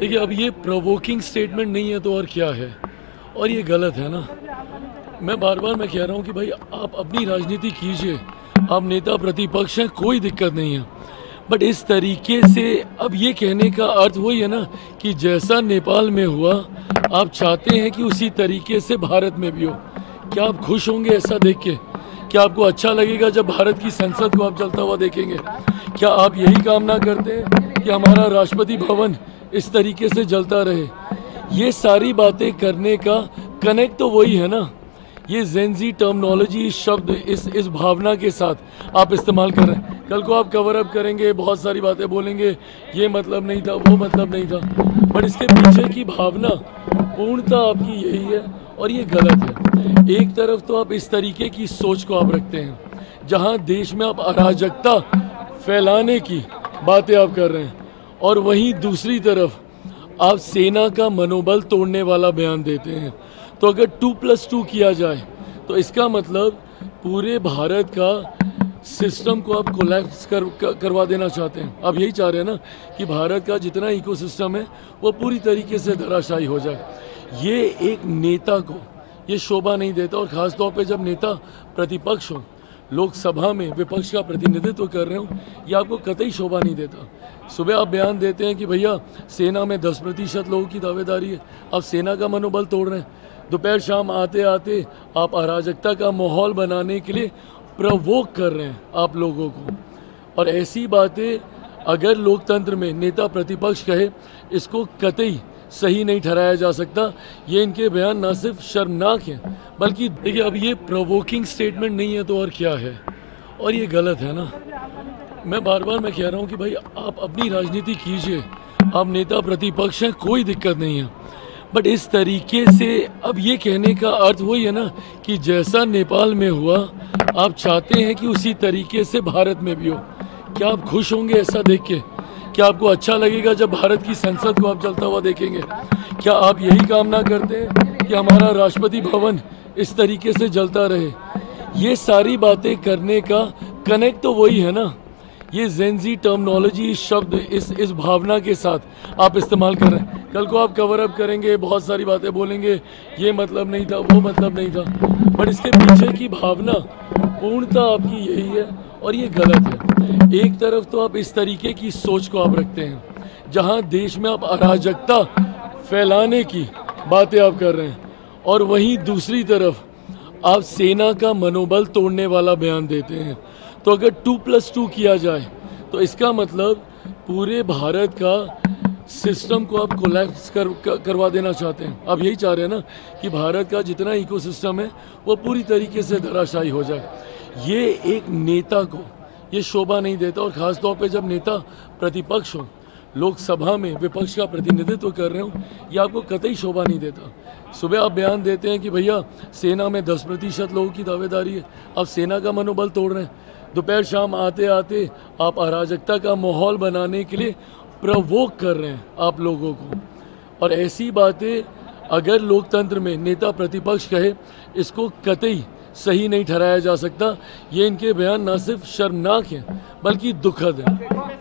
देखिए, अब ये प्रोवोकिंग स्टेटमेंट नहीं है तो और क्या है। और ये गलत है ना। मैं बार बार मैं कह रहा हूँ कि भाई आप अपनी राजनीति कीजिए, आप नेता प्रतिपक्ष हैं, कोई दिक्कत नहीं है। बट इस तरीके से अब ये कहने का अर्थ वही है ना कि जैसा नेपाल में हुआ आप चाहते हैं कि उसी तरीके से भारत में भी हो। क्या आप खुश होंगे ऐसा देख के? क्या आपको अच्छा लगेगा जब भारत की संसद को आप जलता हुआ देखेंगे? क्या आप यही कामना करते हैं कि हमारा राष्ट्रपति भवन इस तरीके से जलता रहे? ये सारी बातें करने का कनेक्ट तो वही है ना। ये जेनजी टर्मिनोलॉजी, इस शब्द, इस भावना के साथ आप इस्तेमाल कर रहे हैं। कल को आप कवर अप करेंगे, बहुत सारी बातें बोलेंगे, ये मतलब नहीं था, वो मतलब नहीं था, बट इसके पीछे की भावना पूर्णतः आपकी यही है और ये गलत है। एक तरफ तो आप इस तरीके की सोच को आप रखते हैं जहां देश में आप अराजकता फैलाने की बातें आप कर रहे हैं, और वहीं दूसरी तरफ आप सेना का मनोबल तोड़ने वाला बयान देते हैं। तो अगर 2+2 किया जाए तो इसका मतलब पूरे भारत का सिस्टम को आप कोलैप्स करवा देना चाहते हैं। आप यही चाह रहे हैं ना कि भारत का जितना इकोसिस्टम है वो पूरी तरीके से धराशायी हो जाए। ये एक नेता को ये शोभा नहीं देता, और ख़ास तौर पे जब नेता प्रतिपक्ष हो, लोकसभा में विपक्ष का प्रतिनिधित्व कर रहे हो, ये आपको कतई शोभा नहीं देता। सुबह आप बयान देते हैं कि भैया सेना में 10% लोगों की दावेदारी है, आप सेना का मनोबल तोड़ रहे हैं। दोपहर शाम आते आते आप अराजकता का माहौल बनाने के लिए प्रवोक कर रहे हैं आप लोगों को। और ऐसी बातें अगर लोकतंत्र में नेता प्रतिपक्ष कहे, इसको कतई सही नहीं ठहराया जा सकता। ये इनके बयान ना सिर्फ शर्मनाक हैं, बल्कि देखिए, अब ये प्रोवोकिंग स्टेटमेंट नहीं है तो और क्या है। और ये गलत है ना। मैं बार बार मैं कह रहा हूँ कि भाई आप अपनी राजनीति कीजिए, आप नेता प्रतिपक्ष हैं, कोई दिक्कत नहीं है। बट इस तरीके से अब ये कहने का अर्थ वही है ना कि जैसा नेपाल में हुआ आप चाहते हैं कि उसी तरीके से भारत में भी हो। क्या आप खुश होंगे ऐसा देख के? क्या आपको अच्छा लगेगा जब भारत की संसद को आप जलता हुआ देखेंगे? क्या आप यही कामना करते हैं कि हमारा राष्ट्रपति भवन इस तरीके से जलता रहे? ये सारी बातें करने का कनेक्ट तो वही है ना। ये जेनजी टर्मिनोलॉजी, इस शब्द, इस भावना के साथ आप इस्तेमाल कर रहे हैं। कल को आप कवर अप करेंगे, बहुत सारी बातें बोलेंगे, ये मतलब नहीं था, वो मतलब नहीं था, बट इसके पीछे की भावना पूर्णतः आपकी यही है और ये गलत है। एक तरफ तो आप इस तरीके की सोच को आप रखते हैं जहां देश में आप अराजकता फैलाने की बातें आप कर रहे हैं, और वहीं दूसरी तरफ आप सेना का मनोबल तोड़ने वाला बयान देते हैं। तो अगर 2+2 किया जाए तो इसका मतलब पूरे भारत का सिस्टम को आप कोलैप्स करवा देना चाहते हैं। आप यही चाह रहे हैं ना कि भारत का जितना इकोसिस्टम है वो पूरी तरीके से धराशायी हो जाए। ये एक नेता को ये शोभा नहीं देता, और ख़ास तौर पे जब नेता प्रतिपक्ष हो, लोकसभा में विपक्ष का प्रतिनिधित्व कर रहे हो, ये आपको कतई शोभा नहीं देता। सुबह आप बयान देते हैं कि भैया सेना में 10% लोगों की दावेदारी है, आप सेना का मनोबल तोड़ रहे हैं। दोपहर शाम आते आते आप अराजकता का माहौल बनाने के लिए प्रवोक कर रहे हैं आप लोगों को। और ऐसी बातें अगर लोकतंत्र में नेता प्रतिपक्ष कहे, इसको कतई सही नहीं ठहराया जा सकता। ये इनके बयान ना सिर्फ शर्मनाक हैं बल्कि दुखद हैं।